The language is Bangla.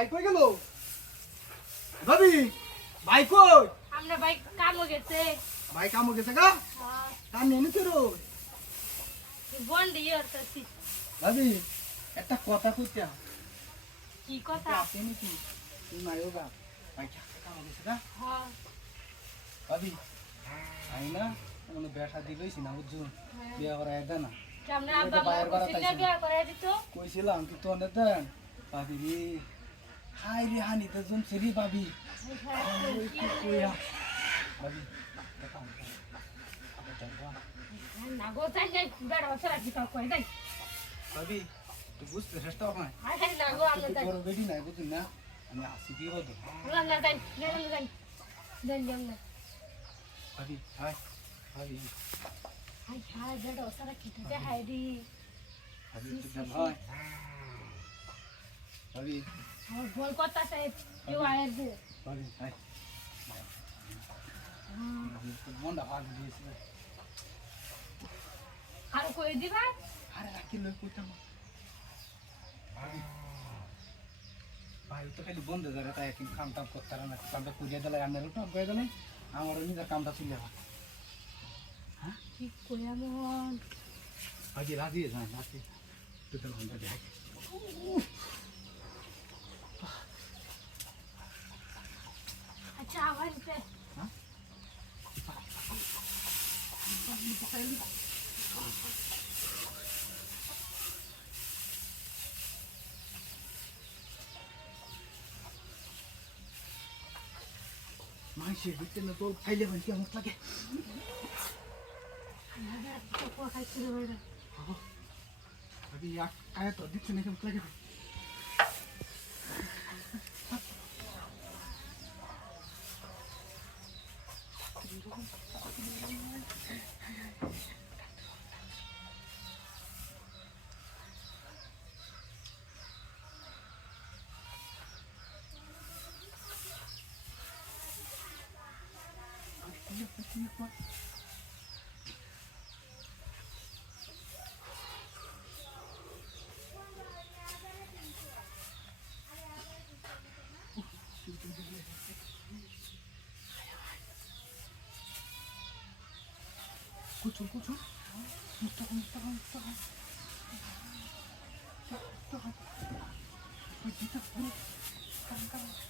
ভাই কই গেল ভাবি ভাই কই আমরা ভাই কামো গেছে ভাই কামো গেছে গা হ্যাঁ কাম নেই না তোর বন্ডি করতেছি ভাবি একটা কথা কইতা কি কথা আপনি নাকি তুই মাইও গা ভাই কামো গেছে গা হ্যাঁ ভাবি আই না মানে বেটা দিলইছি না বুঝছো বিয়া করা একদা না আমরা আব্বা মা কইছিল বিয়া করে দিত কইছিলাম কি তো অনেক দেন ভাবি রে হাই রে হানি তো জুম সেরি ভাবি কইয়া ভাবি না গো চাই যাই বেড়া বছর কি তো কই যাই ভাবি তুই বুঝতে চেষ্টা কর আরে না গো আমরা যাই তোর বেটি নাই বুঝুন না আমি আসি কি হতো আমরা না যাই যাই যাই যাই না ভাবি হাই ভাবি হাই হাই বেড়া বছর কি তো হাই দি ভাবি তুই যাম হয় ভাবি আর বল কথা চাই কেউ আয়ের দে ভাবি হাই মনটা ভাগ দিয়েছিল আর কই দিবা আরে রাখি লই কইতাম ভাই তো খালি বন্ধ ধরে তাই এখন কাম টাম করতে না কামটা করিয়ে দিলে আন্নার উঠাম করে দিলে আমারও নিজের কামটা চলে যাবে হ্যাঁ কি কই আমন ভাজি রাজি যান রাজি তুই ঘন্টা দেখ আচ্ছা আবার তে হ্যাঁ মাইসে ভিতরে না তোর খাইলে ভাই কেমন লাগে তো কো খাইছিল বেড়া ভাবি এক কায়া তো দিচ্ছে না কেমন লাগে কুচু কুচু মুস্তাফা মুস্তাফা মুস্তাফা মুস্তাফা